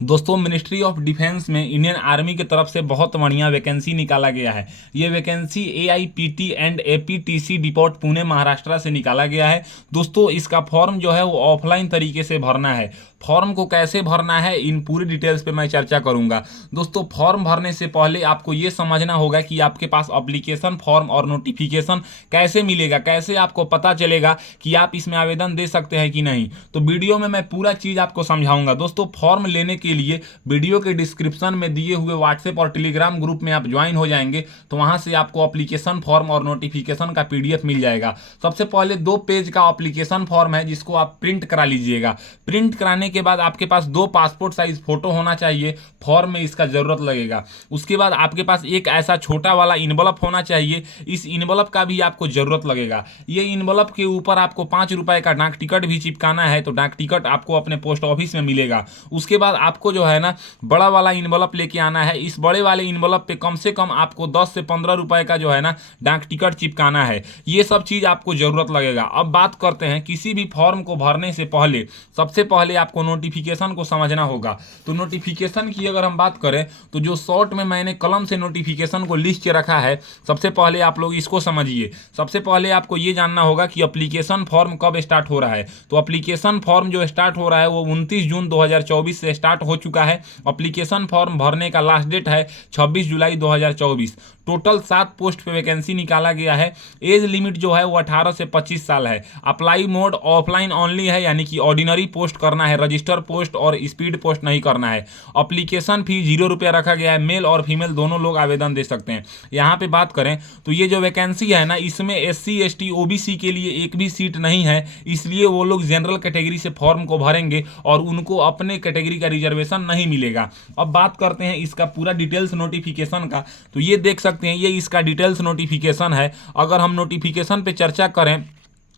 दोस्तों, ministry of defence में Indian army की तरफ से बहुत बढ़िया वैकेंसी निकाला गया है। ये vacancy AIPT and APTC depot Pune Maharashtra से निकाला गया है। दोस्तों, इसका फॉर्म जो है वो ऑफलाइन तरीके से भरना है। फॉर्म को कैसे भरना है इन पूरी डिटेल्स पे मैं चर्चा करूंगा। दोस्तों, फॉर्म भरने से पहले आपको ये समझना होगा कि आपके पास एप्लीकेशन फॉर्म और नोटिफिकेशन कैसे मिलेगा, कैसे आपको पता चलेगा कि आप इसमें आवेदन दे सकते हैं कि नहीं। तो वीडियो में मैं पूरा चीज़ आपको समझाऊंगा। दोस्तों, फॉर्म लेने के लिए वीडियो के डिस्क्रिप्शन में दिए हुए व्हाट्सएप और टेलीग्राम ग्रुप में आप ज्वाइन हो जाएंगे तो वहां से आपको एप्लीकेशन फॉर्म और नोटिफिकेशन का PDF मिल जाएगा। सबसे पहले 2 पेज का एप्लीकेशन फॉर्म है जिसको आप प्रिंट करा लीजिएगा। प्रिंट कराने के बाद आपके पास 2 पासपोर्ट साइज फोटो होना चाहिए, फॉर्म में इसका जरूरत लगेगा। उसके बाद आपके पास एक ऐसा छोटा वाला इनवलप होना चाहिए, इस इनवलप का भी आपको जरूरत लगेगा। ये इनवलप के ऊपर आपको 5 रुपए का डाक टिकट भी चिपकाना है, तो डाक टिकट आपको अपने पोस्ट ऑफिस में मिलेगा। उसके बाद आपको जो है ना बड़ा वाला इनवलप लेके आना है। इस बड़े वाले इनवलप पे कम से कम आपको 10 से 15 रुपए का जो है ना डाक टिकट चिपकाना है। ये सब चीज आपको जरूरत लगेगा। अब बात करते हैं किसी भी फॉर्म को भरने से पहले सबसे पहले आपको नोटिफिकेशन को समझना होगा। तो नोटिफिकेशन की अगर हम बात करें तो जो शॉर्ट में मैंने कलम से नोटिफिकेशन को लिख के रखा है, सबसे पहले आप लोग इसको समझिए। सबसे पहले आपको ये जानना होगा कि एप्लीकेशन फॉर्म कब स्टार्ट हो रहा है। तो एप्लीकेशन फॉर्म जो स्टार्ट हो रहा है वो 29 जून 2024 से स्टार्ट हो चुका है। एप्लीकेशन फॉर्म भरने का लास्ट डेट है 26 जुलाई 2024। टोटल 7 पोस्ट पे वैकेंसी निकाला गया है। एज लिमिट जो है वो 18 से 25 साल है। अप्लाई मोड ऑफलाइन ओनली है, यानी कि ऑर्डिनरी पोस्ट करना है, रजिस्टर पोस्ट और स्पीड पोस्ट नहीं करना है। अप्लीकेशन फी 0 रुपया रखा गया है। मेल और फीमेल दोनों लोग आवेदन दे सकते हैं। यहाँ पे बात करें तो ये जो वैकेंसी है ना, इसमें SC ST OBC के लिए एक भी सीट नहीं है, इसलिए वो लोग जनरल कैटेगरी से फॉर्म को भरेंगे और उनको अपने कैटेगरी का रिजर्वेशन नहीं मिलेगा। अब बात करते हैं इसका पूरा डिटेल्स नोटिफिकेशन का। तो ये देख सकते हैं, ये इसका डिटेल्स नोटिफिकेशन है। अगर हम नोटिफिकेशन पे चर्चा करें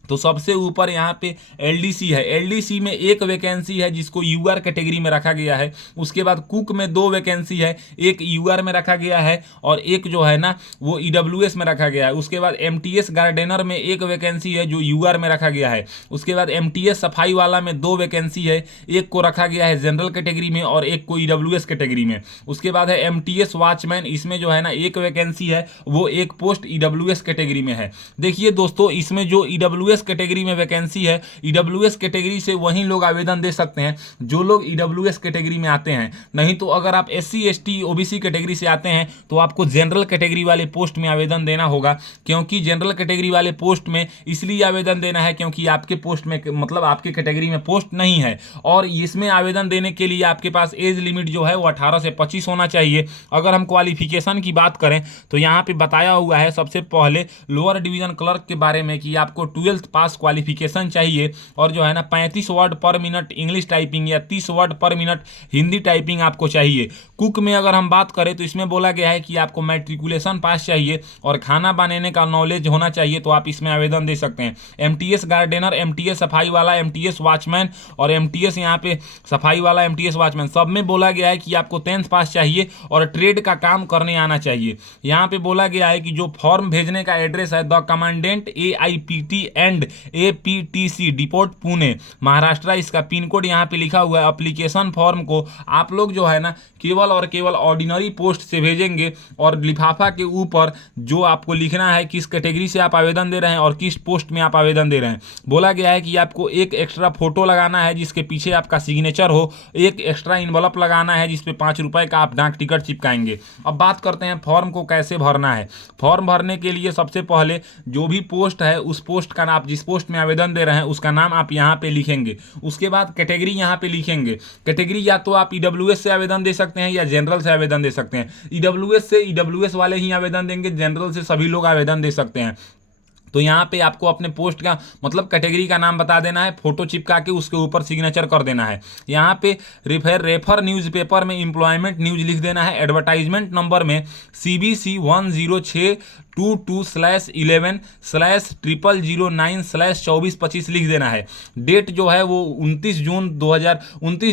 तो सबसे ऊपर यहाँ पे LDC है। LDC में एक वैकेंसी है जिसको UR कैटेगरी में रखा गया है। उसके बाद कुक में 2 वैकेंसी है, एक UR में रखा गया है और एक जो है ना वो EWS में रखा गया है। उसके बाद MTS गार्डनर में एक वैकेंसी है जो UR में रखा गया है। उसके बाद MTS सफाई वाला में 2 वैकेंसी है, एक को रखा गया है जनरल कैटेगरी में और एक को EWS कैटेगरी में। उसके बाद है MTS वॉचमैन, इसमें जो है ना एक वैकेंसी है, वो एक पोस्ट EWS कैटेगरी में है। देखिए दोस्तों, इसमें जो EWS कैटेगरी में वैकेंसी है, EWS कैटेगरी से वही लोग आवेदन दे सकते हैं जो लोग EWS कैटेगरी में आते हैं। नहीं तो अगर आप SC ST OBC कैटेगरी से आते हैं तो आपको जनरल कैटेगरी वाले पोस्ट में आवेदन देना होगा। क्योंकि जनरल कैटेगरी वाले पोस्ट में इसलिए आवेदन देना है क्योंकि आपके पोस्ट में मतलब आपके कैटेगरी में पोस्ट नहीं है, और इसमें आवेदन देने के लिए आपके पास एज लिमिट जो है वो 18 से 25 होना चाहिए। अगर हम क्वालिफिकेशन की बात करें तो यहाँ पे बताया हुआ है सबसे पहले लोअर डिवीजन क्लर्क के बारे में कि आपको 12th पास क्वालिफिकेशन चाहिए और जो है ना 35 वर्ड पर मिनट इंग्लिश टाइपिंग या 30 वर्ड पर मिनट हिंदी टाइपिंग आपको चाहिए। कुक में अगर हम बात करें तो इसमें बोला गया है कि आपको मैट्रिकुलेशन पास चाहिए और खाना बनाने का नॉलेज होना चाहिए, तो आप इसमें आवेदन दे सकते हैं। MTS गार्डनर, MTS सफाई वाला, MTS वॉचमैन और MTS यहाँ पे सफाई वाला, MTS वॉचमैन, सब में बोला गया है कि आपको 10th पास चाहिए और ट्रेड का काम करने आना चाहिए। यहाँ पे बोला गया है कि जो फॉर्म भेजने का एड्रेस है the commandant AIPT and APTC depot Pune Maharashtra, इसका पिन कोड यहाँ पे लिखा हुआ है। एप्लीकेशन फॉर्म को आप लोग जो है ना केवल और केवल ऑर्डिनरी पोस्ट से भेजेंगे और लिफाफा के ऊपर जो आपको लिखना है किस कैटेगरी से आप आवेदन दे रहे हैं और किस पोस्ट में आप आवेदन दे रहे हैं। बोला गया है कि आपको एक एक्स्ट्रा फोटो लगाना है जिसके पीछे आपका सिग्नेचर हो, एक एक्स्ट्रा इन्वलप लगाना है जिसपे 5 रुपए का आप डाक टिकट चिपकाएंगे। अब बात करते हैं फॉर्म को कैसे भरना है। फॉर्म भरने के लिए सबसे पहले जो भी पोस्ट है उस पोस्ट का नाम, जिस पोस्ट में आवेदन दे रहे हैं उसका नाम आप यहाँ पे लिखेंगे। उसके बाद कैटेगरी यहाँ पे लिखेंगे। कैटेगरी या तो आप EWS से आवेदन दे सकते हैं या जनरल से आवेदन दे सकते हैं। EWS से EWS वाले ही आवेदन देंगे, जनरल से सभी लोग आवेदन दे सकते हैं। तो यहाँ पे आपको अपने पोस्ट का मतलब कैटेगरी का नाम बता देना है, फोटो चिपका के उसके ऊपर सिग्नेचर कर देना है। यहाँ पे रेफर न्यूज़पेपर में एम्प्लॉयमेंट न्यूज लिख देना है। एडवर्टाइजमेंट नंबर में CBC 10622/11/0009/2425 लिख देना है। डेट जो है वो 29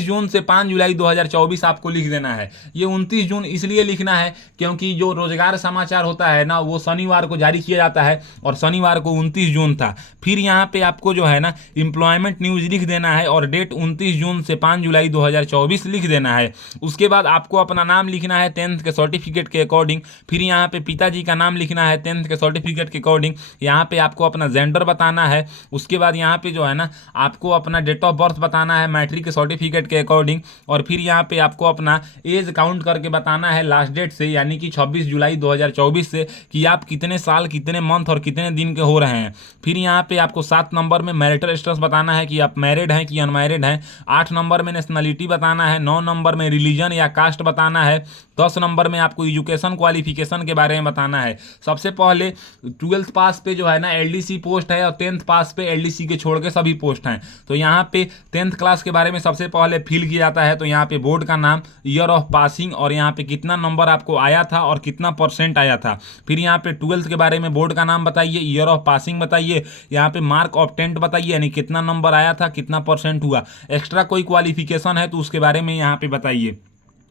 जून से 5 जुलाई 2024 आपको लिख देना है। ये 29 जून इसलिए लिखना है क्योंकि जो रोजगार समाचार होता है ना वो शनिवार को जारी किया जाता है और शनिवार शनिवार को 29 जून था। फिर यहाँ पे आपको जो है ना एम्प्लॉयमेंट न्यूज लिख देना है और डेट 29 जून से 5 जुलाई 2024 लिख देना है। उसके बाद आपको अपना नाम लिखना है 10th के सर्टिफिकेट के अकॉर्डिंग। फिर यहाँ पे पिताजी का नाम लिखना है 10th के सर्टिफिकेट के अकॉर्डिंग। यहाँ पे आपको अपना जेंडर बताना है। उसके बाद यहाँ पे जो है ना आपको अपना डेट ऑफ बर्थ बताना है मैट्रिक के सर्टिफिकेट के अकॉर्डिंग। और फिर यहाँ पे आपको अपना एज काउंट करके बताना है लास्ट डेट से, यानी कि 26 जुलाई 2024 से, कि आप कितने साल, कितने मंथ और कितने दिन के हो रहे हैं। फिर यहाँ पे आपको 7 नंबर में मैरिटल स्टेटस बताना है कि आप मैरिड हैं कि अनमैरिड हैं। 8 नंबर में नेशनलिटी बताना है। 9 नंबर में रिलीजन या कास्ट बताना है। 10 नंबर में आपको एजुकेशन क्वालिफिकेशन के बारे में बताना है। सबसे पहले 12th पास पे जो है ना एलडीसी पोस्ट है और 10th पास पे एलडीसी के छोड़ के सभी पोस्ट हैं। तो यहाँ पे 10th क्लास के बारे में सबसे पहले फिल किया जाता है। तो यहाँ पे बोर्ड का नाम, ईयर ऑफ पासिंग और यहाँ पे कितना नंबर आपको आया था और कितना परसेंट आया था। फिर यहाँ पे 12th के बारे में बोर्ड का नाम बताइए, ईयर ऑफ पासिंग बताइए, यहाँ पे मार्क ऑफ 10th बताइए, यानी कितना नंबर आया था, कितना परसेंट हुआ। एक्स्ट्रा कोई क्वालिफिकेशन है तो उसके बारे में यहाँ पे बताइए।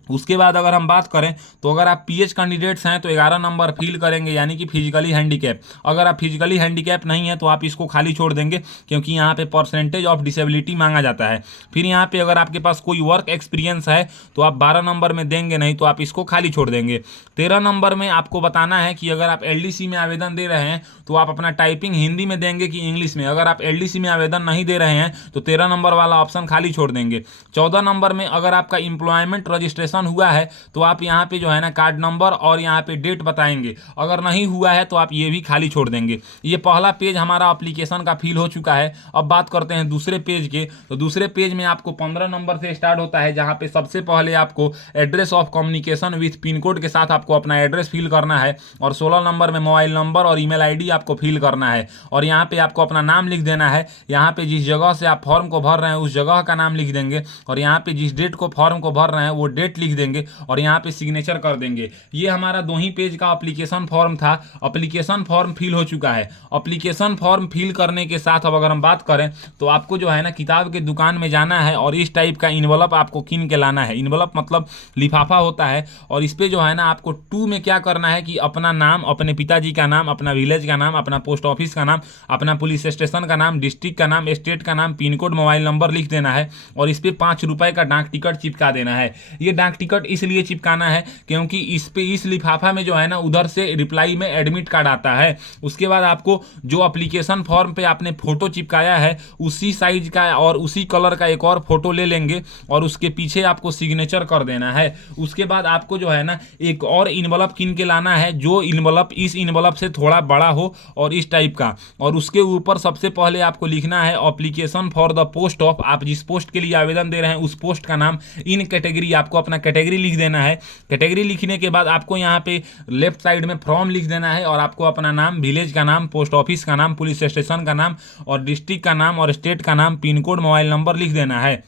उसके बाद अगर हम बात करें तो अगर आप पीएच कैंडिडेट्स हैं तो 11 नंबर फिल करेंगे, यानी कि फिजिकली हैंडीकैप। अगर आप फिजिकली हैंडीकैप नहीं है तो आप इसको खाली छोड़ देंगे, क्योंकि यहाँ पे परसेंटेज ऑफ डिसेबिलिटी मांगा जाता है। फिर यहाँ पे अगर आपके पास कोई वर्क एक्सपीरियंस है तो आप 12 नंबर में देंगे, नहीं तो आप इसको खाली छोड़ देंगे। 13 नंबर में आपको बताना है कि अगर आप एलडीसी में आवेदन दे रहे हैं तो आप अपना टाइपिंग हिंदी में देंगे कि इंग्लिश में। अगर आप एलडीसी में आवेदन नहीं दे रहे हैं तो 13 नंबर वाला ऑप्शन खाली छोड़ देंगे। 14 नंबर में अगर आपका इंप्लॉयमेंट रजिस्ट्रेशन हुआ है तो आप यहाँ पे जो है ना कार्ड नंबर और यहाँ पे डेट बताएंगे। अगर नहीं हुआ है तो आप ये भी खाली छोड़ देंगे। ये पहला पेज हमारा एप्लीकेशन का फिल हो चुका है। अब बात करते हैं दूसरे पेज के। तो दूसरे पेज में आपको 15 नंबर से स्टार्ट होता है, जहाँ पे सबसे पहले आपको address of communication with pin code के साथ आपको अपना एड्रेस फिल करना है। और 16 नंबर में मोबाइल नंबर और ईमेल आईडी आपको फिल करना है। और यहाँ पे आपको अपना नाम लिख देना है। यहाँ पे जिस जगह से आप फॉर्म को भर रहे हैं उस जगह का नाम लिख देंगे। और यहाँ पे जिस डेट को फॉर्म को भर रहे हैं वो डेट लिख देंगे और यहाँ पे सिग्नेचर कर देंगे। ये हमारा 2 ही पेज का एप्लीकेशन फॉर्म था। एप्लीकेशन फॉर्म फिल हो चुका है। एप्लीकेशन फॉर्म फिल करने के साथ अब अगर हम बात करें तो आपको जो है ना किताब के दुकान में जाना है और इस टाइप का इन्वेलप आपको किन के लाना है। इन्वेलप मतलब लिफाफा होता है। और इस पे जो है ना आपको 2 में क्या करना है कि अपना नाम, अपने पिताजी का नाम, अपना विलेज का नाम, अपना पोस्ट ऑफिस का नाम, अपना पुलिस स्टेशन का नाम, डिस्ट्रिक्ट का नाम, स्टेट का नाम, पिन कोड, मोबाइल नंबर लिख देना है। और इस पे 5 रुपए का डाक टिकट चिपका देना है। ये डाक टिकट इसलिए चिपकाना है क्योंकि इस पे, इस लिफाफा में जो है ना उधर से रिप्लाई में एडमिट कार्ड आता है। उसके बाद आपको जो एप्लीकेशन फॉर्म पे आपने फोटो चिपकाया है उसी साइज का और उसी कलर का एक और फोटो ले लेंगे और उसके पीछे आपको सिग्नेचर कर देना है। उसके बाद आपको जो है ना एक और इन्वेलप किन के लाना है, जो इन्वेलप इस इन्वेलप से थोड़ा बड़ा हो और इस टाइप का। और उसके ऊपर सबसे पहले आपको लिखना है application for the post of, आप जिस पोस्ट के लिए आवेदन दे रहे हैं उस पोस्ट का नाम, इन कैटेगरी, आपको अपना कैटेगरी लिख देना है। कैटेगरी लिखने के बाद आपको यहाँ पे लेफ्ट साइड में फ्रॉम लिख देना है और आपको अपना नाम, विलेज का नाम, पोस्ट ऑफिस का नाम, पुलिस स्टेशन का नाम और डिस्ट्रिक्ट का नाम और स्टेट का नाम, पिन कोड, मोबाइल नंबर लिख देना है।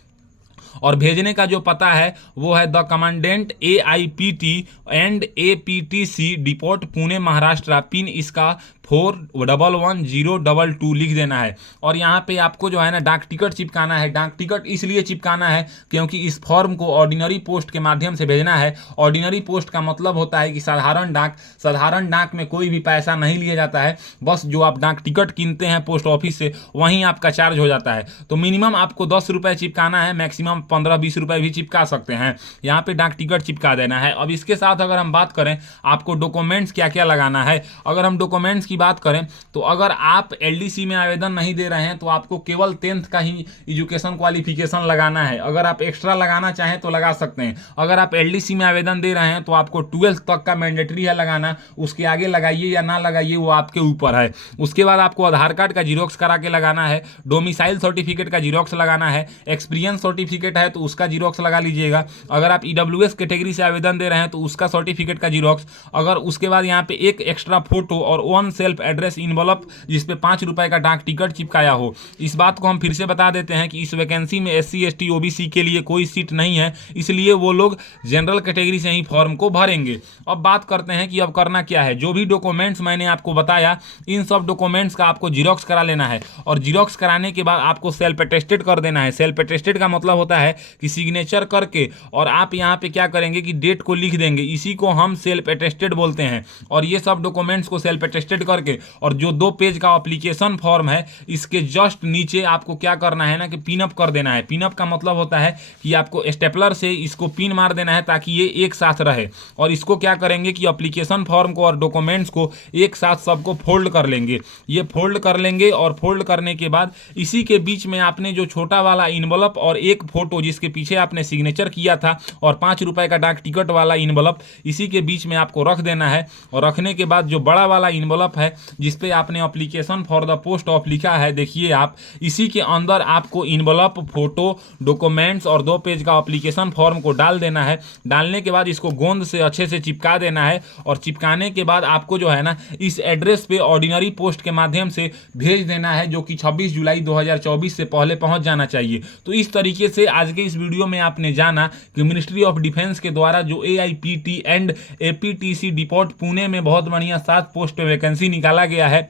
और भेजने का जो पता है वो है the commandant AIPT and APTC depot Pune Maharashtra, pin इसका 411022 लिख देना है। और यहाँ पे आपको जो है ना डाक टिकट चिपकाना है। डाक टिकट इसलिए चिपकाना है क्योंकि इस फॉर्म को ऑर्डिनरी पोस्ट के माध्यम से भेजना है। ऑर्डिनरी पोस्ट का मतलब होता है कि साधारण डाक। साधारण डाक में कोई भी पैसा नहीं लिया जाता है, बस जो आप डाक टिकट कीनते हैं पोस्ट ऑफिस से वहीं आपका चार्ज हो जाता है। तो मिनिमम आपको 10 रुपये चिपकाना है, मैक्सिमम 15-20 रुपये भी चिपका सकते हैं। यहाँ पे डाक टिकट चिपका देना है। अब इसके साथ अगर हम बात करें आपको डॉक्यूमेंट्स क्या क्या लगाना है। अगर हम डॉक्यूमेंट्स की बात करें तो अगर आप एलडीसी में आवेदन नहीं दे रहे हैं तो आपको केवल 10th का ही एजुकेशन क्वालिफिकेशन लगाना है। अगर आप एक्स्ट्रा लगाना चाहें तो लगा सकते हैं। अगर आप एलडीसी में आवेदन दे रहे हैं तो आपको 12th तक का मैंडेटरी है लगाना, उसके आगे लगाइए या ना लगाइए वो आपके ऊपर है। उसके बाद आपको आधार कार्ड का जीरोक्स करा के लगाना है, डोमिसाइल सर्टिफिकेट का जीरोक्स लगाना है, एक्सपीरियंस सर्टिफिकेट है तो उसका जीरोक्स लगा लीजिएगा। अगर आप ईडब्ल्यूएस कैटेगरी से आवेदन दे रहे हैं तो उसका सर्टिफिकेट का जीरोक्स। अगर उसके बाद यहाँ पे एक एक्स्ट्रा फोटो और 1 सेल्फ एड्रेस इन्वेलप जिसपे 5 रुपए का डाक टिकट चिपकाया हो। इस बात को हम फिर से बता देते हैं कि इस वैकेंसी में SC ST OBC के लिए कोई सीट नहीं है, इसलिए वो लोग जनरल कैटेगरी से ही फॉर्म को भरेंगे। अब बात करते हैं कि अब करना क्या है। जो भी डॉक्यूमेंट्स मैंने आपको बताया इन सब डॉक्यूमेंट्स का आपको जीरोक्स करा लेना है और जीरोक्स कराने के बाद आपको सेल्फ अटेस्टेड कर देना है। सेल्फ अटेस्टेड का मतलब होता है कि सिग्नेचर करके और आप यहाँ पे क्या करेंगे कि डेट को लिख देंगे, इसी को हम सेल्फ अटेस्टेड बोलते हैं। और ये सब डॉक्यूमेंट्स को सेल्फ अटेस्टेड कर करके और जो 2 पेज का एप्लीकेशन फॉर्म है इसके जस्ट नीचे आपको क्या करना है ना कि पिन अप कर देना है। पिन अप का मतलब होता है कि आपको स्टेपलर से इसको पिन मार देना है ताकि ये एक साथ रहे। और इसको क्या करेंगे कि एप्लीकेशन फॉर्म को और डॉक्यूमेंट्स को एक साथ सबको फोल्ड कर लेंगे। ये फोल्ड कर लेंगे और फोल्ड करने के बाद इसी के बीच में आपने जो छोटा वाला इन्वलप और एक फोटो जिसके पीछे आपने सिग्नेचर किया था और 5 रुपए का डाक टिकट वाला इन्वलप इसी के बीच में आपको रख देना है। और रखने के बाद जो बड़ा वाला इन्वलप है जिसपे आपने application for the post of लिखा है, देखिए आप, इसी के अंदर आपको इन्वलप, फोटो, डॉक्यूमेंट्स और 2 पेज का एप्लीकेशन फॉर्म को डाल देना है। डालने के बाद इसको गोंद से अच्छे से चिपका देना है और चिपकाने के बाद आपको जो है ना इस एड्रेस पे ऑर्डिनरी पोस्ट के माध्यम से भेज देना है, जो कि 26 जुलाई 2024 से पहले पहुंच जाना चाहिए। तो इस तरीके से आज के इस वीडियो में आपने जाना कि मिनिस्ट्री ऑफ डिफेंस के द्वारा जो AIPT and APTC depot Pune में बहुत बढ़िया 7 पोस्ट पे वैकेंसी निकाला गया है।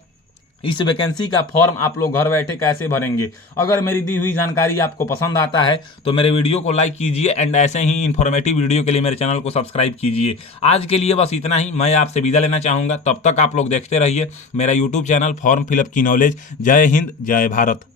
इस वैकेंसी का फॉर्म आप लोग घर बैठे कैसे भरेंगे। अगर मेरी दी हुई जानकारी आपको पसंद आता है तो मेरे वीडियो को लाइक कीजिए एंड ऐसे ही इन्फॉर्मेटिव वीडियो के लिए मेरे चैनल को सब्सक्राइब कीजिए। आज के लिए बस इतना ही, मैं आपसे विदा लेना चाहूँगा। तब तक आप लोग देखते रहिए मेरा यूट्यूब चैनल फॉर्म फिलअप की नॉलेज। जय हिंद, जय भारत।